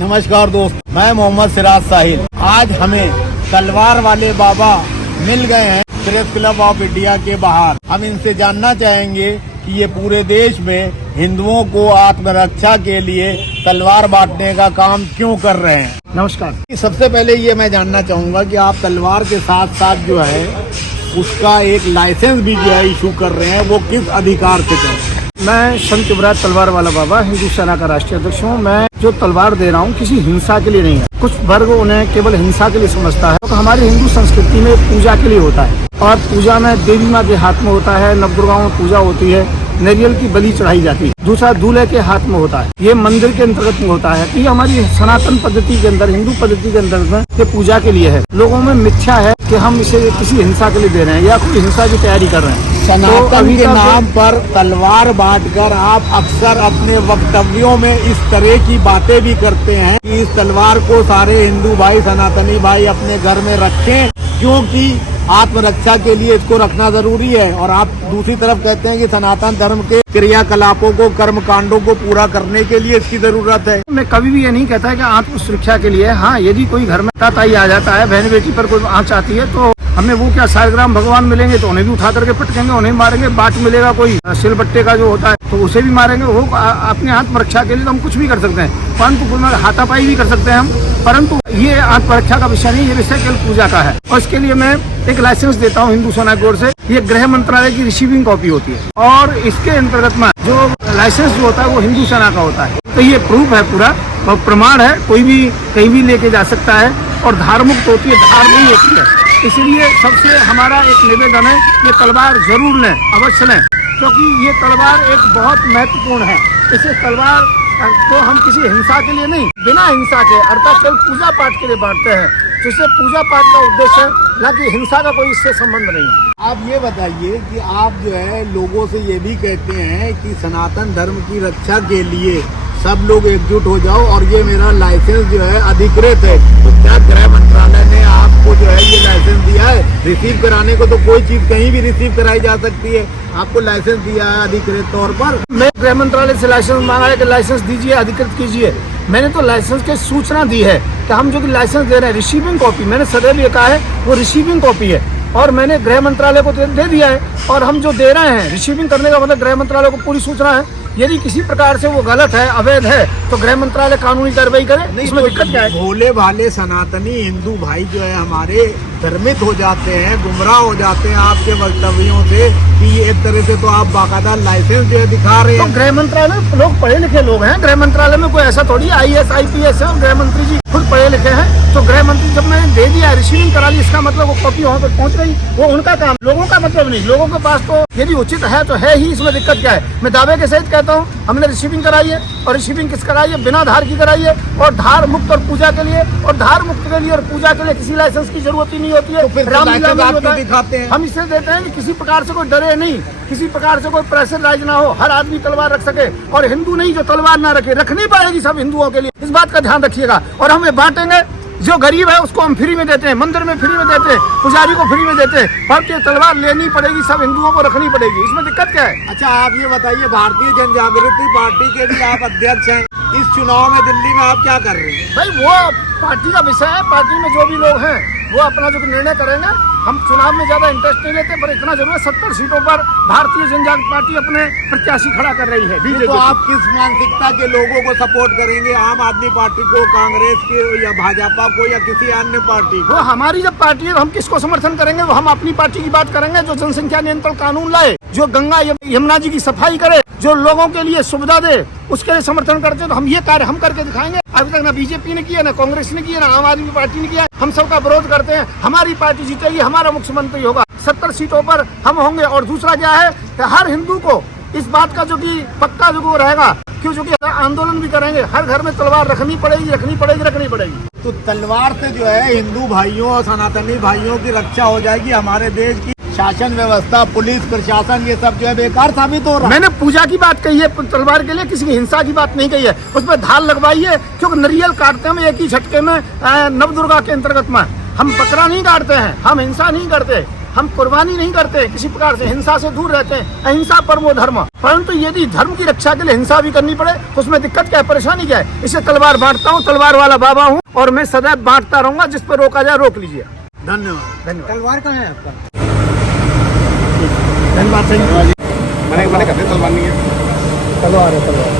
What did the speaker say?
नमस्कार दोस्त, मैं मोहम्मद सिराज साहिल। आज हमें तलवार वाले बाबा मिल गए हैं प्रेस क्लब ऑफ इंडिया के बाहर। हम इनसे जानना चाहेंगे कि ये पूरे देश में हिंदुओं को आत्मरक्षा के लिए तलवार बांटने का काम क्यों कर रहे हैं। नमस्कार। सबसे पहले ये मैं जानना चाहूँगा कि आप तलवार के साथ साथ जो है उसका एक लाइसेंस भी जो है इशू कर रहे हैं, वो किस अधिकार से कर रहे हैं? मैं संत युवराज तलवार वाला बाबा हिंदू सेना का राष्ट्रीय अध्यक्ष हूँ। मैं जो तलवार दे रहा हूँ किसी हिंसा के लिए नहीं है। कुछ वर्ग उन्हें केवल हिंसा के लिए समझता है। तो हमारी हिंदू संस्कृति में पूजा के लिए होता है और पूजा में देवी माँ के हाथ में होता है, नवदुर्गाओं में पूजा होती है, नारियल की बलि चढ़ाई जाती है। दूसरा दूल्हे के हाथ में होता है, ये मंदिर के अंतर्गत में होता है। ये हमारी सनातन पद्धति के अंदर, हिंदू पद्धति के अंतर्गत ये पूजा के लिए है। लोगों में मिथ्या है कि हम इसे किसी हिंसा के लिए दे रहे हैं या कोई हिंसा की तैयारी कर रहे हैं। सनातन के नाम पर तलवार बांटकर आप अक्सर अपने वक्तव्यों में इस तरह की बातें भी करते हैं कि इस तलवार को सारे हिंदू भाई, सनातनी भाई अपने घर में रखें, क्योंकि आत्मरक्षा के लिए इसको रखना जरूरी है। और आप दूसरी तरफ कहते हैं कि सनातन धर्म के क्रियाकलापों को, कर्म कांडों को पूरा करने के लिए इसकी जरूरत है। मैं कभी भी ये नहीं कहता कि आत्म सुरक्षा के लिए। हाँ, यदि कोई घर में ताई आ जाता है, बहन बेटी पर कोई आँच आती है, तो हमें वो क्या 100 ग्राम भगवान मिलेंगे तो उन्हें भी उठा करके पटकेंगे, उन्हें मारेंगे। बाट मिलेगा कोई सिलबट्टे का जो होता है तो उसे भी मारेंगे। वो अपने आत्मरक्षा के लिए तो हम कुछ भी कर सकते हैं, परंतु हाथापाई भी कर सकते हैं हम। परंतु ये आत्मरक्षा का विषय नहीं, ये विषय केवल पूजा का है। और इसके लिए मैं एक लाइसेंस देता हूँ हिंदू सेना की ओर से। ये गृह मंत्रालय की रिसीविंग कॉपी होती है और इसके अंतर्गत में जो लाइसेंस जो होता है वो हिंदू सेना का होता है। तो ये प्रूफ है, पूरा और प्रमाण है, कोई भी कहीं भी लेके जा सकता है और धार मुक्त होती है, धार नहीं होती है। इसलिए सबसे हमारा एक निवेदन है, ये तलवार जरूर लें, अवश्य लें, क्योंकि ये तलवार एक बहुत महत्वपूर्ण है। इसे तलवार तो हम किसी हिंसा के लिए नहीं, बिना हिंसा के अर्थात केवल पूजा पाठ के लिए बांटते हैं, जिससे पूजा पाठ का उद्देश्य है, ना कि हिंसा का कोई इससे संबंध नहीं है। आप ये बताइए कि आप जो है लोगों से ये भी कहते हैं कि सनातन धर्म की रक्षा के लिए सब लोग एकजुट हो जाओ और ये मेरा लाइसेंस जो है अधिकृत है। तो क्या गृह मंत्रालय ने आपको जो है ये लाइसेंस दिया है? रिसीव कराने को तो कोई चीज कहीं भी रिसीव कराई जा सकती है, आपको लाइसेंस दिया है अधिकृत तौर पर? मैं गृह मंत्रालय से लाइसेंस मांगा है कि लाइसेंस दीजिए, अधिकृत कीजिए। मैंने तो लाइसेंस की सूचना दी है कि हम जो कि लाइसेंस दे रहे हैं, रिसीविंग कॉपी, मैंने सदैव ये कहा है वो रिसीविंग कॉपी है और मैंने गृह मंत्रालय को दे दिया है। और हम जो दे रहे हैं, रिसीविंग करने का मतलब गृह मंत्रालय को पूरी सूचना है। यदि किसी प्रकार से वो गलत है, अवैध है, तो गृह मंत्रालय कानूनी कार्रवाई करे। इसमें दिक्कत क्या है? भोले भाले सनातनी हिंदू भाई जो है हमारे भ्रमित हो जाते हैं, गुमराह हो जाते हैं आपके वक्तव्यों से कि एक तरह से तो आप बाकायदा लाइसेंस जो है दिखा रहे हैं। तो गृह मंत्रालय लोग पढ़े लिखे लोग हैं, गृह मंत्रालय में कोई ऐसा थोड़ी IAS IPS है। गृह मंत्री जी खुद पढ़े लिखे हैं। तो गृह मंत्री जब मैंने दे दिया, रिसीविंग करा ली, इसका मतलब वो कॉपी वहाँ पर पहुँच गई, वो उनका काम, लोगों का मतलब नहीं। लोगों के पास तो यदि उचित है तो है ही, इसमें दिक्कत क्या है? मैं दावे के सहित कहता हूँ हमने रिसीविंग कराई है। और रिसीविंग किस कराई है? बिना धार की कराई है और धार मुक्त और पूजा के लिए, और धार मुक्त के लिए और पूजा के लिए किसी लाइसेंस की जरूरत ही नहीं होती है। रामलीला में होता है, हम इससे देते हैं कि किसी प्रकार से कोई डरे नहीं, किसी प्रकार से कोई प्रेशराइज ना हो, हर आदमी तलवार रख सके। और हिंदू नहीं जो तलवार ना रखे, रखनी पड़ेगी सब हिंदुओं के लिए, इस बात का ध्यान रखिएगा। और हम ये बांटेंगे, जो गरीब है उसको हम फ्री में देते हैं, मंदिर में फ्री में देते हैं, पुजारी को फ्री में देते हैं, पर ये तलवार लेनी पड़ेगी, सब हिंदुओं को रखनी पड़ेगी। इसमें दिक्कत क्या है? अच्छा, आप ये बताइए, भारतीय जन जागृति पार्टी के भी आप अध्यक्ष हैं, इस चुनाव में दिल्ली में आप क्या कर रहे हैं? भाई वो पार्टी का विषय है, पार्टी में जो भी लोग हैं वो अपना जो निर्णय करेंगे। हम चुनाव में ज्यादा इंटरेस्ट नहीं लेते, पर इतना जरूर है 70 सीटों पर भारतीय जन जागृति पार्टी अपने प्रत्याशी खड़ा कर रही है। तो आप किस मानसिकता के लोगों को सपोर्ट करेंगे? आम आदमी पार्टी को, कांग्रेस के, या भाजपा को, या किसी अन्य पार्टी को? वो हमारी जब पार्टी है तो हम किसको समर्थन करेंगे? वो हम अपनी पार्टी की बात करेंगे जो जनसंख्या नियंत्रण कानून लाए, जो गंगा यमुना जी की सफाई करे, जो लोगों के लिए सुविधा दे, उसके लिए समर्थन करते हैं। तो हम ये कार्य हम करके दिखाएंगे। अभी तक ना बीजेपी ने किया, ना कांग्रेस ने किया, ना आम आदमी पार्टी ने किया। हम सबका विरोध करते हैं। हमारी पार्टी जीतेगी, हमारा मुख्यमंत्री होगा, 70 सीटों पर हम होंगे। और दूसरा क्या है कि हर हिंदू को इस बात का जो कि पक्का जो रहेगा, क्यों जो कि आंदोलन भी करेंगे, हर घर में तलवार रखनी पड़ेगी, रखनी पड़ेगी, रखनी पड़ेगी। तो तलवार से जो है हिंदू भाइयों और सनातनी भाइयों की रक्षा हो जाएगी। हमारे देश की शासन व्यवस्था, पुलिस प्रशासन, ये सब जो है बेकार साबित हो रहा है। मैंने पूजा की बात कही है तलवार के लिए, किसी की हिंसा की बात नहीं कही है। उसमें धार लगवाई है, क्योंकि नारियल काटते हैं एक ही झटके में नवदुर्गा के अंतर्गत में। हम बकरा नहीं काटते हैं, हम हिंसा नहीं करते। हम कुर्बानी नहीं करते किसी प्रकार से, हिंसा से दूर रहते हैं, अहिंसा परमो धर्म। परंतु यदि धर्म की रक्षा के लिए हिंसा भी करनी पड़े तो उसमें दिक्कत क्या है, परेशानी क्या है? इसे तलवार बांटता हूँ, तलवार वाला बाबा हूँ और मैं सदैव बांटता रहूंगा, जिस पर रोका जाए रोक लीजिए। धन्यवाद। धन्यवाद। तलवार कहाँ है आपका? धन्यवाद। मैंने कहते तलवार नहीं है। तलवार है, तलवार।